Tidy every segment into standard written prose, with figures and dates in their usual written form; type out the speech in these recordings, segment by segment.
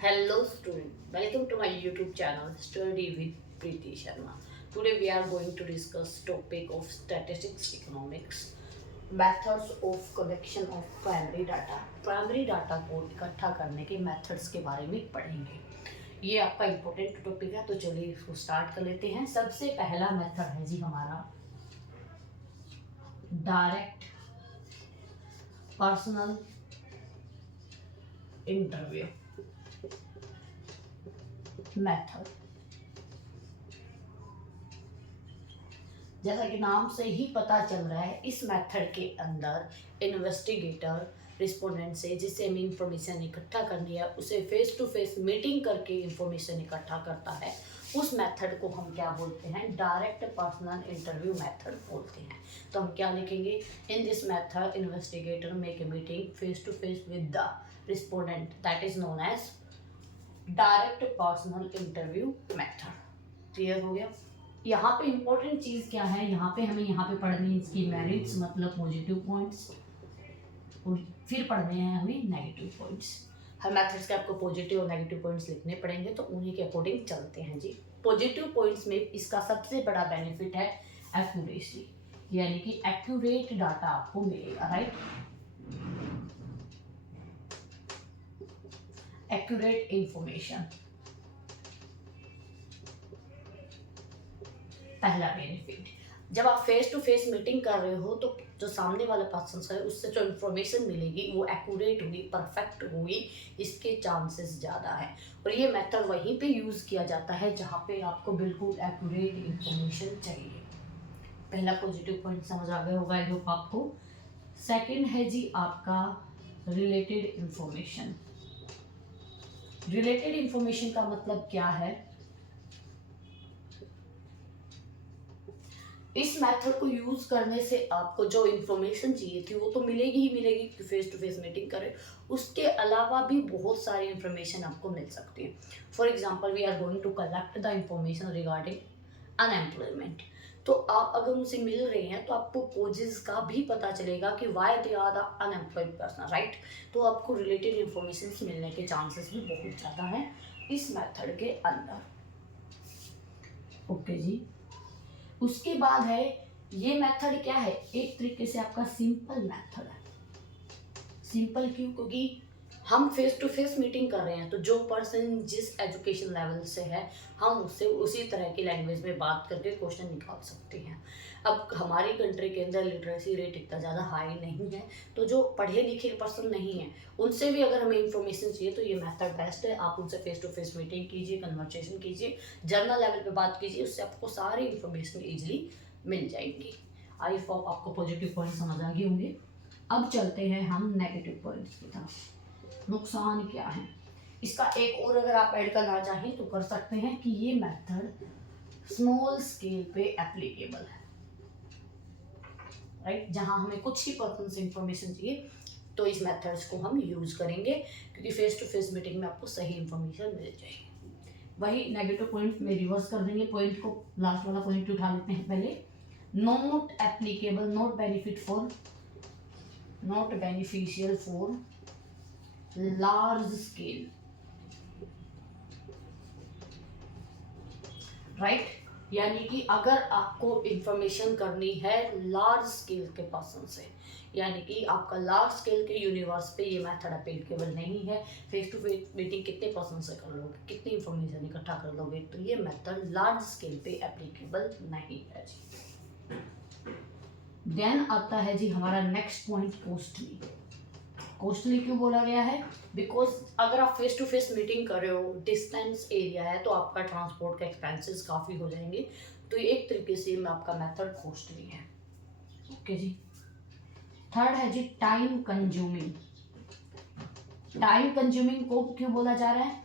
Hello student, welcome to my YouTube channel Study with Preeti Sharma. Today we are going to discuss topic of statistics economics, methods of collection of primary data. Primary data को इकट्ठा करने के methods के बारे में पढ़ेंगे। ये आपका इम्पोर्टेंट टॉपिक है, तो चलिए इसको स्टार्ट कर लेते हैं। सबसे पहला मेथड है जी हमारा डायरेक्ट पर्सनल इंटरव्यू मेथड। जैसा कि नाम से ही पता चल रहा है, इस मेथड के अंदर इन्वेस्टिगेटर रिस्पोंडेंट से जिससे हमें इंफॉर्मेशन इकट्ठा करनी है उसे फेस टू फेस मीटिंग करके इंफॉर्मेशन इकट्ठा करता है। उस मेथड को हम क्या बोलते हैं? डायरेक्ट पर्सनल इंटरव्यू मेथड बोलते हैं। तो हम क्या लिखेंगे? In this method investigator make a meeting face to face with the respondent, that is known as direct personal interview method. Clear हो गया? यहाँ पे इंपॉर्टेंट चीज क्या है, यहाँ पे हमें यहाँ पे पढ़नी है इसकी मेरिट्स, मतलब पॉजिटिव पॉइंट्स, और फिर पढ़ने हैं हमें नेगेटिव पॉइंट्स। हर मेथड्स के आपको पॉजिटिव और नेगेटिव पॉइंट्स लिखने पड़ेंगे, तो उन्हीं के अकॉर्डिंग चलते हैं जी। पॉजिटिव पॉइंट्स में इसका सबसे बड़ा बेनिफिट है एक्यूरेसी, यानी कि एक्यूरेट डाटा आपको मिलेगा, राइट? एक्यूरेट इंफॉर्मेशन पहला बेनिफिट। जब आप फेस टू फेस मीटिंग कर रहे हो तो जो सामने वाला पर्सन है उससे जो इंफॉर्मेशन मिलेगी वो एक्यूरेट होगी, परफेक्ट होगी, इसके चांसेस ज़्यादा हैं। और ये मेथड वहीं पे यूज़ किया जाता है जहाँ पे आपको बिल्कुल एक्यूरेट इंफॉर्मेशन चाहिए। पहला पॉजिटिव पॉइंट समझ आ गया होगा आई होप आपको। सेकंड है जी आपका रिलेटेड इंफॉर्मेशन। रिलेटेड इंफॉर्मेशन का मतलब क्या है? इस मेथड को यूज करने से आपको जो इन्फॉर्मेशन चाहिए थी वो तो मिलेगी ही मिलेगी, फेस टू फेस मीटिंग करें। उसके अलावा भी बहुत सारी इन्फॉर्मेशन आपको मिल सकती है। For example we are going to collect the information regarding unemployment. तो आप अगर उनसे मिल रहे हैं तो आपको कोजेस का भी पता चलेगा कि why they are the unemployed person, right? तो आपको रिलेटेड इंफॉर्मेशन मिलने के चांसेस भी बहुत ज़्यादा हैं इस मेथड के अंदर। ओके जी। उसके बाद है ये मेथड क्या है? एक तरीके से आपका सिंपल मेथड है। सिंपल क्यों? क्योंकि हम फेस टू फेस मीटिंग कर रहे हैं, तो जो पर्सन जिस एजुकेशन लेवल से है हम उससे उसी तरह की लैंग्वेज में बात करके क्वेश्चन निकाल सकते हैं। अब हमारी कंट्री के अंदर लिटरेसी रेट इतना ज़्यादा हाई नहीं है, तो जो पढ़े लिखे पर्सन नहीं है उनसे भी अगर हमें इंफॉर्मेशन चाहिए तो ये मेथड बेस्ट है। आप उनसे फेस टू फेस मीटिंग कीजिए, कन्वर्सेशन कीजिए, जर्नल लेवल पे बात कीजिए, उससे आपको सारी इंफॉर्मेशन ईजिली मिल जाएंगी। आई होप आपको पॉजिटिव पॉइंट समझ आ गए होंगे। अब चलते हैं हम नेगेटिव पॉइंट्स की तरफ। नुकसान क्या है इसका? एक और अगर आप ऐड करना चाहें तो कर सकते हैं कि ये मेथड स्मॉल स्केल पे एप्लीकेबल है, राइट? जहां हमें कुछ ही पर्सन से इंफॉर्मेशन चाहिए तो इस मेथड्स को हम यूज करेंगे, क्योंकि फेस टू फेस मीटिंग में आपको सही इंफॉर्मेशन मिल जाएगी। वही नेगेटिव पॉइंट में रिवर्स कर देंगे पॉइंट को, लास्ट वाला पॉइंट उठा लेते हैं पहले। Not applicable, not benefit for, not beneficial for large scale, right? यानी कि अगर आपको इंफॉर्मेशन करनी है लार्ज स्केल के पर्सन से, यानी कि आपका लार्ज स्केल के यूनिवर्स पे ये मेथड एप्लीकेबल नहीं है। फेस टू फेस मीटिंग कितने पर्सन से कर लोगे, कितनी इंफॉर्मेशन इकट्ठा कर लोगे, तो ये मेथड लार्ज स्केल पे एप्लीकेबल नहीं है जी। देन आता है जी हमारा नेक्स्ट पॉइंट, कॉस्टली। कॉस्टली क्यों बोला गया है? बिकॉज अगर आप फेस टू फेस मीटिंग कर रहे हो, डिस्टेंस एरिया है, तो आपका ट्रांसपोर्ट का एक्सपेंसेस काफ़ी हो जाएंगे, तो ये एक तरीके से आपका मेथड कॉस्टली है। ओके जी। थर्ड है जी टाइम कंज्यूमिंग। टाइम कंज्यूमिंग को क्यों बोला जा रहा है?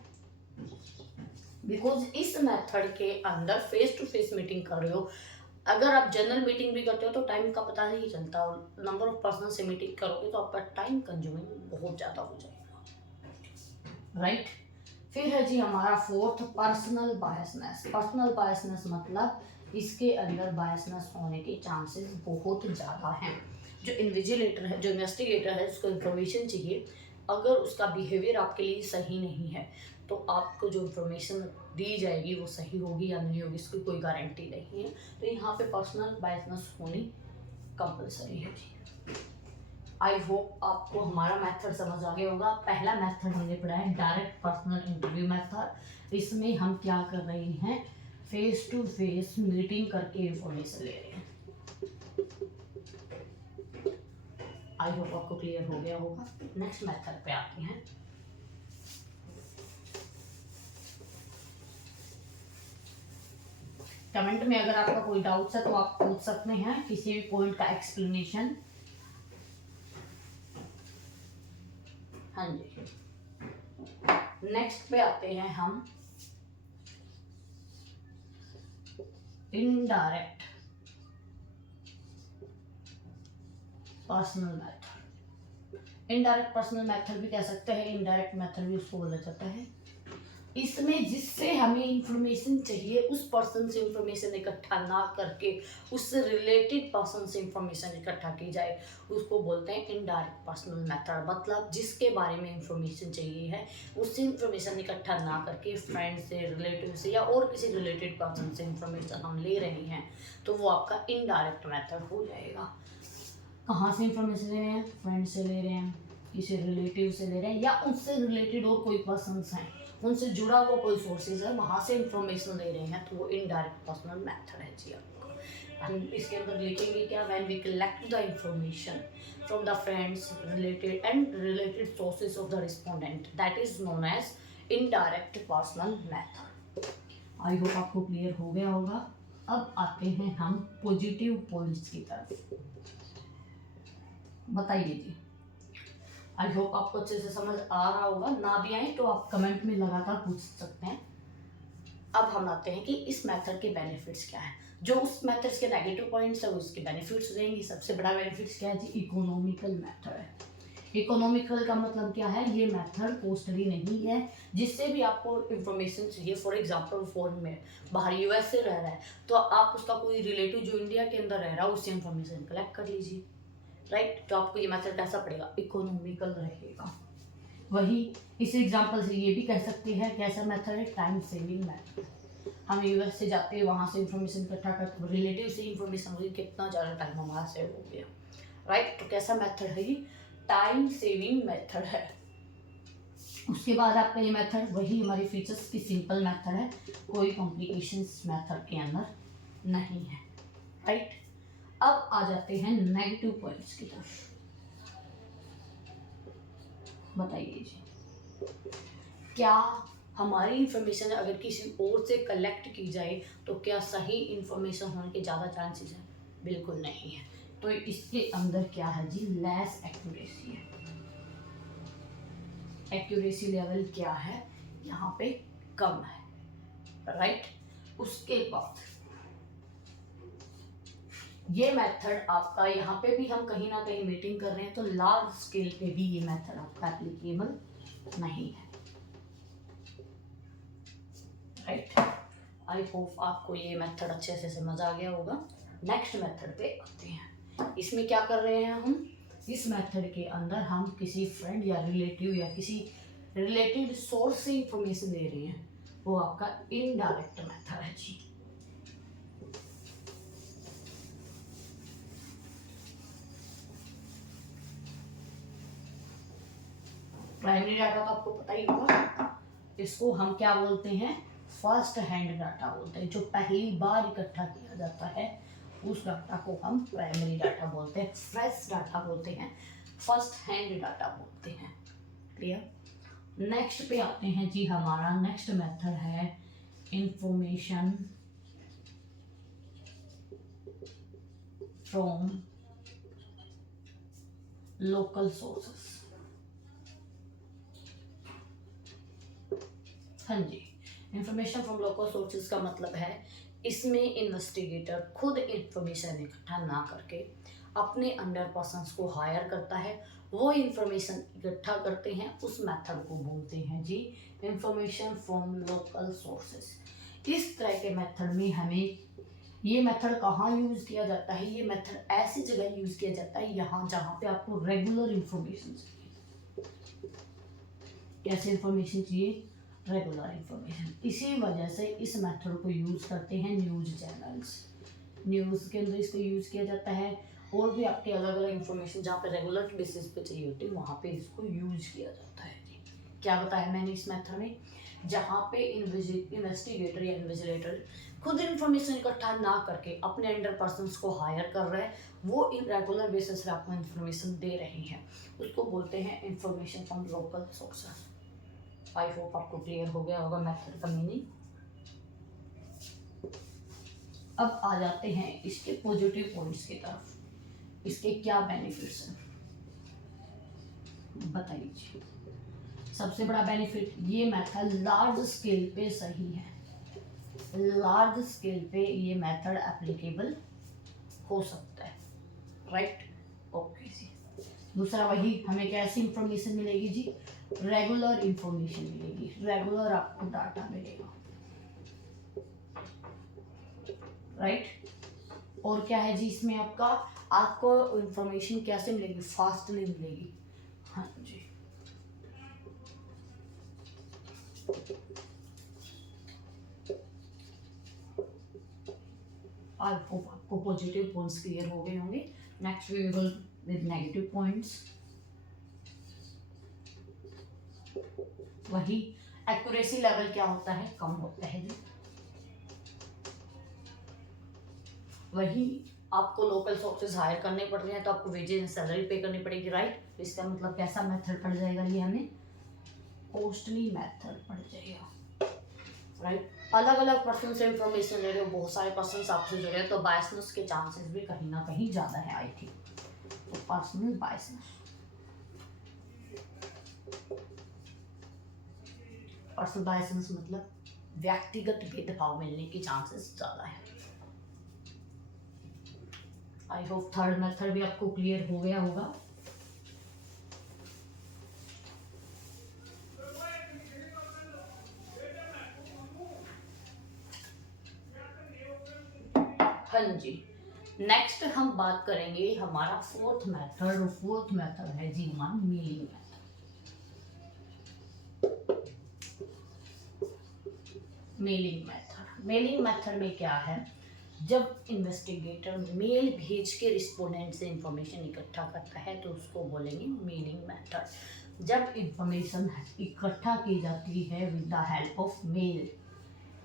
बिकॉज इस मेथड के अंदर फेस टू फेस मीटिंग कर रहे हो, अगर आप जनरल मीटिंग भी करते हो तो टाइम का पता नहीं चलता, और नंबर ऑफ पर्सन से मीटिंग करोगे तो आपका टाइम कंज्यूमिंग बहुत ज़्यादा हो जाएगा, राइट? फिर है जी हमारा fourth, personal biasness. Personal biasness मतलब इसके अंदर बायसनेस होने के चांसेस बहुत ज़्यादा हैं। जो इन्विजिलेटर है, जो इन्वेस्टिगेटर है, उसको इन्फॉर्मेशन चाहिए अगर उसका बिहेवियर आपके लिए सही नहीं है तो आपको जो इन्फॉर्मेशन दी जाएगी वो सही होगी या नहीं होगी, इसकी कोई गारंटी नहीं है। तो यहाँ पे पर्सनल बायसनेस होनी कंपलसरी है जी। आई होप आपको हमारा मेथड समझ आ गया होगा। पहला मेथड हमने पढ़ा है डायरेक्ट पर्सनल इंटरव्यू मेथड। इसमें हम क्या कर रहे हैं, फेस टू फेस मीटिंग करके इंफॉर्मेशन ले रहे हैं। आई होप आपको क्लियर हो गया होगा। नेक्स्ट मेथड पे आते हैं। कमेंट में अगर आपका कोई डाउट है तो आप पूछ सकते हैं किसी भी पॉइंट का एक्सप्लेनेशन। हाँ जी, नेक्स्ट पे आते हैं हम indirect personal method. Indirect personal method भी कह सकते हैं, इनडायरेक्ट मेथड भी उसको बोला जाता है। इसमें जिससे हमें इंफॉर्मेशन चाहिए उस पर्सन से इंफॉर्मेशन इकट्ठा ना करके उससे रिलेटेड पर्सन से इंफॉर्मेशन इकट्ठा की जाए, उसको बोलते हैं इनडायरेक्ट पर्सनल मेथड। मतलब जिसके बारे में इंफॉर्मेशन चाहिए है उससे इंफॉर्मेशन इकट्ठा ना करके फ्रेंड से, रिलेटिव से या और किसी रिलेटेड पर्सन से इंफॉर्मेशन हम ले रहे हैं तो वो आपका इनडायरेक्ट मेथड हो जाएगा। कहाँ से इंफॉर्मेशन ले रहे हैं, फ्रेंड से ले रहे हैं, किसी रिलेटिव से ले रहे हैं या उनसे रिलेटेड और कोई पर्सन हैं, उनसे जुड़ा हुआ कोई सोर्सेज है, वहाँ से इंफॉर्मेशन ले रहे हैं तो वो इनडायरेक्ट पर्सनल मेथड है जी। आपको हम इसके अंदर लिखेंगे क्या, when we collect the information from the friends, related and related sources of the respondent, that is known as indirect personal method. I hope आपको क्लियर हो गया होगा। अब आते हैं हम पॉजिटिव पॉइंट्स की तरफ। बताइए जी, आई होप आपको अच्छे से समझ आ रहा होगा। ना भी आए तो आप कमेंट में लगातार पूछ सकते हैं। अब हम आते हैं कि इस मेथड के बेनिफिट्स क्या है। जो उस मेथड्स के नेगेटिव पॉइंट्स है वो इसके बेनिफिट्स हो जाएंगे। सबसे बड़ा बेनिफिट्स क्या है जी, इकोनॉमिकल मेथड है। इकोनॉमिकल का मतलब क्या है, ये मेथड कॉस्टली नहीं है। जिससे भी आपको इंफॉर्मेशन चाहिए, फॉर एग्जांपल फोन में बाहर यूएस से रह रहा है तो आप उसका कोई रिलेटिव जो इंडिया के अंदर रह रहा है उससे इंफॉर्मेशन कलेक्ट कर लीजिए, राइट। तो आपको ये मेथड कैसा पड़ेगा, इकोनॉमिकल रहेगा। वही इस एग्जांपल से ये भी कह सकते हैं कैसा मेथड है, टाइम सेविंग मेथड। हम यूएस से जाते हैं, वहाँ से इंफॉर्मेशन इकट्ठा करते, रिलेटिव से इंफॉर्मेशन हुई, कितना ज़्यादा टाइम हमारा सेव हो गया, राइट। तो कैसा मेथड है ये, टाइम सेविंग मेथड है। उसके बाद आपका ये मेथड वही हमारी फीचर्स की सिंपल मेथड है, कोई कॉम्प्लिकेशंस मेथड के अंदर नहीं है, राइट। अब आ जाते हैं नेगेटिव पॉइंट्स की तरफ। बताइए जी, क्या हमारी इंफॉर्मेशन अगर किसी और से कलेक्ट की जाए तो क्या सही इंफॉर्मेशन होने के ज़्यादा चांसेस हैं? बिल्कुल नहीं है। तो इसके अंदर क्या है जी, लेस एक्यूरेसी है। एक्यूरेसी लेवल क्या है यहाँ पे, कम है, राइट। उसके बाद ये मेथड आपका, यहाँ पे भी हम कहीं ना कहीं मीटिंग कर रहे हैं तो लार्ज स्केल पे भी ये मेथड आपका एप्लीकेबल नहीं है, राइट। आई होप आपको ये मेथड अच्छे से समझ आ गया होगा। नेक्स्ट मेथड पे आते हैं। इसमें क्या कर रहे हैं हम, इस मेथड के अंदर हम किसी फ्रेंड या रिलेटिव या किसी रिलेटेड सोर्स से इंफॉर्मेशन ले रहे हैं, वो आपका इनडायरेक्ट मेथड है जी। प्राइमरी डाटा तो आपको पता ही होगा, इसको हम क्या बोलते हैं, फर्स्ट हैंड डाटा बोलते हैं। जो पहली बार इकट्ठा किया जाता है उस डाटा को हम प्राइमरी डाटा बोलते हैं, फ्रेश डाटा बोलते हैं, फर्स्ट हैंड डाटा बोलते हैं, क्लियर। नेक्स्ट पे आते हैं जी, हमारा नेक्स्ट मेथड है इंफॉर्मेशन फ्रॉम लोकल सोर्सेस। हाँ जी, इंफॉर्मेशन फ्रॉम लोकल सोर्सेज का मतलब है इसमें इन्वेस्टिगेटर खुद इंफॉर्मेशन इकट्ठा ना करके अपने अंडर पर्सन्स को हायर करता है, वो इंफॉर्मेशन इकट्ठा करते हैं, उस मेथड को बोलते हैं जी इंफॉर्मेशन फ्रॉम लोकल सोर्सेज। इस तरह के मेथड में हमें, ये मेथड कहाँ यूज़ किया जाता है, ये मेथड ऐसी जगह यूज़ किया जाता है यहाँ जहाँ पे आपको रेगुलर इंफॉर्मेशन चाहिए। कैसे इंफॉर्मेशन चाहिए, रेगुलर इंफॉर्मेशन। इसी वजह से इस मेथड को यूज़ करते हैं न्यूज़ चैनल्स, न्यूज़ के अंदर इसको यूज़ किया जाता है। और भी आपके अलग अलग इंफॉर्मेशन जहाँ पे रेगुलर बेसिस पे चाहिए होती है वहाँ पे इसको यूज किया जाता है जी। क्या बताया मैंने इस मेथड में, जहाँ पे इन्वेस्टिगेटर या इन्वेस्टिगेटर खुद इन्फॉर्मेशन इकट्ठा ना करके अपने अंडर पर्सन्स को हायर कर रहे हैं, वो इन रेगुलर बेसिस पे आपको इन्फॉर्मेशन दे रहे हैं, उसको बोलते हैं information from local sources. I hope आपको क्लियर हो गया होगा मेथड का मीनिंग। अब आ जाते हैं इसके पॉजिटिव पॉइंट्स की तरफ, इसके क्या बेनिफिट्स हैं बताइए। सबसे बड़ा बेनिफिट, ये मेथड लार्ज स्केल पे सही है, लार्ज स्केल पे ये मेथड एप्लीकेबल हो सकता है, राइट, ओके जी। दूसरा वही, हमें कैसी इंफॉर्मेशन मिलेगी जी, रेगुलर इंफॉर्मेशन मिलेगी, रेगुलर आपको डाटा मिलेगा, राइट। और क्या है जी इसमें आपको इंफॉर्मेशन कैसे मिलेगी, फास्टली मिलेगी, हाँ जी। आई होप आपको पॉजिटिव पॉइंट्स क्लियर हो गए होंगे। Next we will with negative points. वही एक्यूरेसी लेवल क्या होता है, कम होता है जी। वही आपको लोकल सोर्सेज हायर करने पड़ रहे हैं तो आपको वेजेस एंड सैलरी पे करनी पड़ेगी, राइट। इसका मतलब कैसा मेथड पड़ जाएगा, ये हमें कॉस्टली मेथड पड़ जाएगा, राइट। अलग अलग पर्सन से इंफॉर्मेशन ले रहे हो, बहुत सारे पर्सन आपसे जुड़े हैं तो बायसनेस के चांसेस भी कहीं ना कहीं ज़्यादा है आई थिंक। तो पर्सनल बायसनेस, पर्सनल बायसनेस मतलब व्यक्तिगत भेदभाव मिलने की चांसेस ज़्यादा है। आई होप थर्ड मेथड भी आपको क्लियर हो गया होगा। हाँ जी, नेक्स्ट हम बात करेंगे हमारा फोर्थ मेथड, और फोर्थ मेथड है जी हमारा मेलिंग मेथड। मेलिंग मेथड में क्या है, जब इन्वेस्टिगेटर मेल भेज के रिस्पोंडेंट से इंफॉर्मेशन इकट्ठा करता है तो उसको बोलेंगे मेलिंग मेथड। जब इंफॉर्मेशन इकट्ठा की जाती है with the help of mail,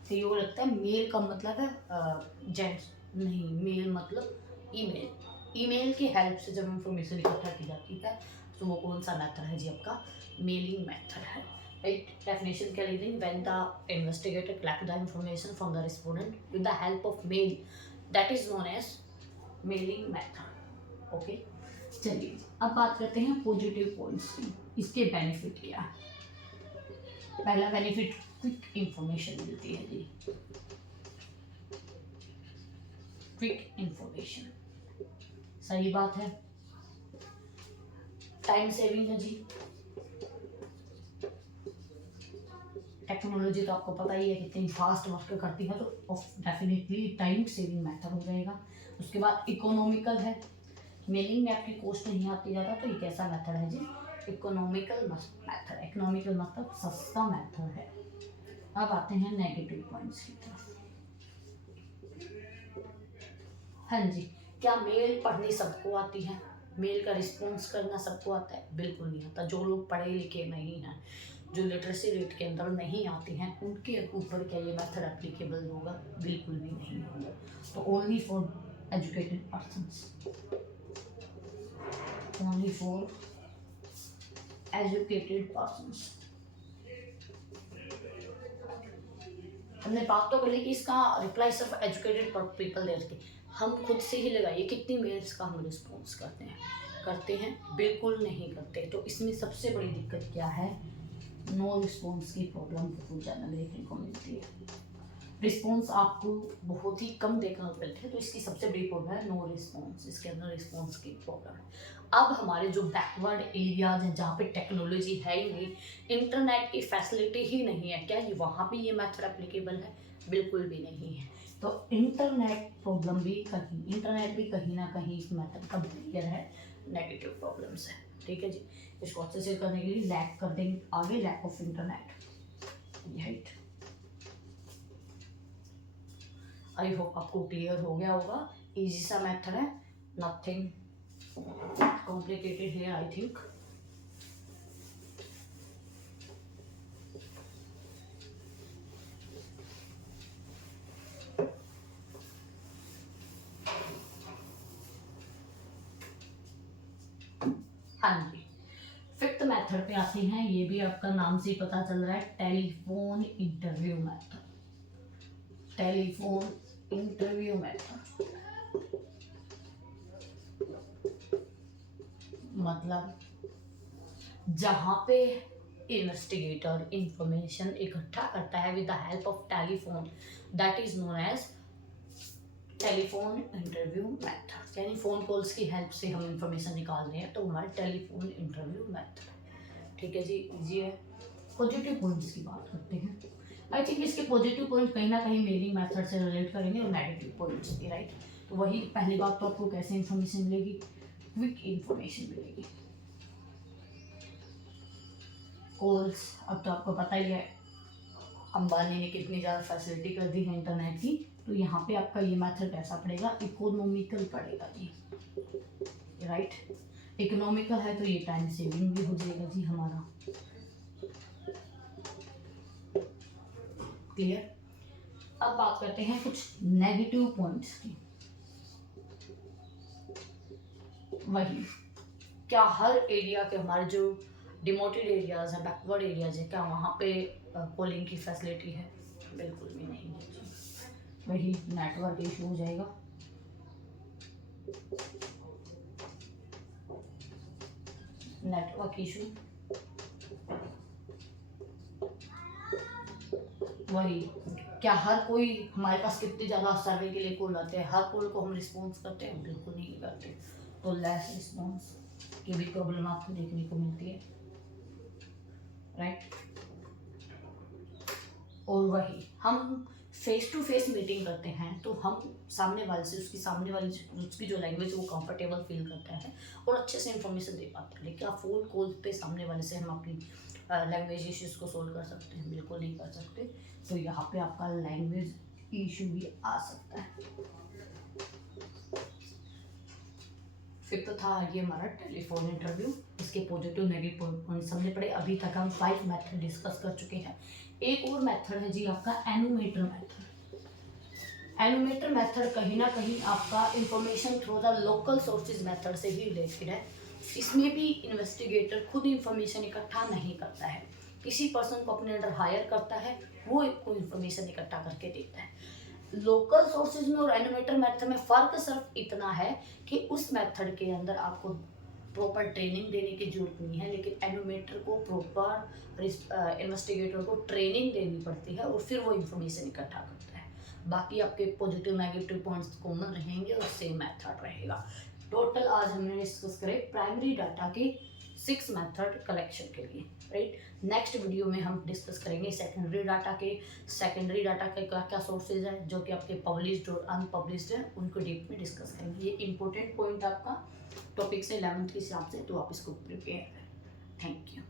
तो ये लगता है मेल का मतलब है जेंट्स, नहीं, मेल मतलब ईमेल, ईमेल की हेल्प से जब इंफॉर्मेशन इकट्ठा की जाती है तो वो कौन सा मेथड है जी, आपका मेलिंग मेथड है, राइट। डेफिनेशन क्या लिखेंगे, when the investigator collect the information from the respondent with the help of mail, that is known as mailing method, okay. चलिए अब बात करते हैं पॉजिटिव पॉइंट्स की, इसके बेनिफिट क्या है। पहला बेनिफिट, क्विक इंफॉर्मेशन मिलती है जी, क्विक इंफॉर्मेशन, सही बात है। टाइम सेविंग है जी, टेक्नोलॉजी तो आपको पता ही है कितनी फास्ट वर्क करती है, तो डेफिनेटली टाइम सेविंग मेथड हो जाएगा। उसके बाद इकोनॉमिकल है, मेलिंग में आपकी कॉस्ट नहीं आती ज़्यादा, तो ये कैसा मेथड है जी, इकोनॉमिकल मेथड। इकोनॉमिकल मतलब सस्ता मेथड है। अब आते हैं नेगेटिव पॉइंट्स की तरफ। हाँ जी, क्या मेल पढ़नी सबको आती है, मेल का रिस्पॉन्स करना सबको आता है, बिल्कुल नहीं आता। जो लोग पढ़े लिखे नहीं हैं, जो लिटरेसी रेट के अंदर नहीं आते हैं, उनके ऊपर क्या ये मेथड एप्लीकेबल होगा, बिल्कुल भी नहीं होगा। तो only for educated persons, only for educated persons. हमने बात तो कर ली कि इसका रिप्लाई सिर्फ एजुकेटेड पीपल दे रहे, हम खुद से ही लगाइए कितनी मेल्स का हम रिस्पॉन्स करते हैं, बिल्कुल नहीं करते। तो इसमें सबसे बड़ी दिक्कत क्या है, नो रिस्पॉन्स की प्रॉब्लम बहुत ज़्यादा देखने को मिलती है। रिस्पॉन्स आपको बहुत ही कम देखने को मिलते हैं, तो इसकी सबसे बड़ी प्रॉब्लम है नो रिस्पॉन्स, इसके अंदर रिस्पॉन्स की प्रॉब्लम है। अब हमारे जो बैकवर्ड एरियाज हैं जहाँ पे टेक्नोलॉजी है ही नहीं, इंटरनेट की फैसिलिटी ही नहीं है, क्या ये वहाँ पे ये मेथड एप्लीकेबल है, बिल्कुल भी नहीं है। तो इंटरनेट भी कहीं ना कहीं इस मेथड का बैरियर है, नेगेटिव प्रॉब्लम्स है। ठीक है जी। इसको अच्छे से करने के लिए लैक कर देंगे आगे, lack of internet, right. I hope आपको क्लियर हो गया होगा। इजी सा मेथड है, नथिंग कॉम्प्लिकेटेड है आई थिंक। हाँ जी, फिफ्थ मेथड पे आते हैं। ये भी आपका नाम से ही पता चल रहा है, telephone interview method. Telephone interview method मतलब जहाँ पे इन्वेस्टिगेटर इंफॉर्मेशन इकट्ठा करता है with the help of telephone, that is known as telephone interview method. यानी फ़ोन कॉल्स की हेल्प से हम इंफॉर्मेशन निकाल रहे हैं तो हमारे टेलीफोन इंटरव्यू मेथड। ठीक है जी, इजी है। पॉजिटिव पॉइंट्स की बात करते हैं। आई थिंक इसके पॉजिटिव पॉइंट कहीं ना कहीं मेलिंग मेथड से रिलेट करेंगे और नेगेटिव पॉइंट्स की, राइट। तो वही पहली बात तो आपको कैसे इंफॉर्मेशन मिलेगी, क्विक इंफॉर्मेशन मिलेगी। कॉल्स, अब तो आपको पता ही है अंबानी ने कितनी ज़्यादा फैसिलिटी कर दी है इंटरनेट की, तो यहाँ पे आपका ये मेथड कैसा पड़ेगा, इकोनॉमिकल पड़ेगा जी, राइट। इकोनॉमिकल है तो ये टाइम सेविंग भी हो जाएगा जी हमारा, क्लियर। अब बात करते हैं कुछ नेगेटिव पॉइंट्स की। वही, क्या हर एरिया के हमारे जो डिमोटेड एरियाज है, बैकवर्ड एरियाज है, क्या वहाँ पे कॉलिंग की फैसिलिटी है? बिल्कुल भी नहीं है जी। वही नेटवर्क इशू हो जाएगा। नेटवर्क इशू, वही, क्या हर कोई हमारे पास कितनी ज़्यादा सर्वे के लिए कॉल आते हैं, हर कॉल को हम रिस्पॉन्स करते हैं? बिल्कुल नहीं करते। तो लेस रिस्पॉन्स की भी प्रॉब्लम आपको देखने को मिलती है, राइट। और वही, हम फेस टू फेस मीटिंग करते हैं तो हम सामने वाले से उसकी जो लैंग्वेज वो कंफर्टेबल फील करता है और अच्छे से इंफॉर्मेशन दे पाता है। लेकिन आप फोन कॉल पे सामने वाले से हम अपनी लैंग्वेज इश्यूज को सोल्व कर सकते हैं? बिल्कुल नहीं कर सकते। तो यहाँ पे आपका लैंग्वेज इशू भी आ सकता है। फिफ्थ था ये हमारा टेलीफोन इंटरव्यू। इसके पॉजिटिव नेगेटिव पॉइंट हमने पढ़े। अभी तक हम 5 मेथड डिस्कस कर चुके हैं। एक और मेथड है जी आपका एनोमेटर मेथड। एनोमेटर मेथड कहीं ना कहीं आपका information through the local sources method से ही रिलेटेड है। इसमें भी इन्वेस्टिगेटर खुद इंफॉर्मेशन इकट्ठा नहीं करता है, किसी पर्सन को अपने अंडर हायर करता है, वो को इंफॉर्मेशन इकट्ठा करके देता है। लोकल सोर्सेज में और एनिमेटर मेथड में फ़र्क सिर्फ इतना है कि उस मेथड के अंदर आपको प्रॉपर ट्रेनिंग देने की जरूरत नहीं है, लेकिन एनिमेटर को प्रॉपर इन्वेस्टिगेटर को ट्रेनिंग देनी पड़ती है और फिर वो इंफॉर्मेशन इकट्ठा करता है। बाकी आपके पॉजिटिव नेगेटिव पॉइंट्स कॉमन रहेंगे और सेम मेथड रहेगा। टोटल आज हमने डिस्कस करे प्राइमरी डाटा के 6 मेथड कलेक्शन के लिए, राइट। नेक्स्ट वीडियो में हम डिस्कस करेंगे सेकेंडरी डाटा के क्या क्या सोर्सेज हैं जो कि आपके पब्लिश्ड और अनपब्लिश्ड हैं, उनको डीप में डिस्कस करेंगे। ये इंपॉर्टेंट पॉइंट आपका टॉपिक से 11th के हिसाब से, तो आप इसको प्रिपेयर करें। Thank you.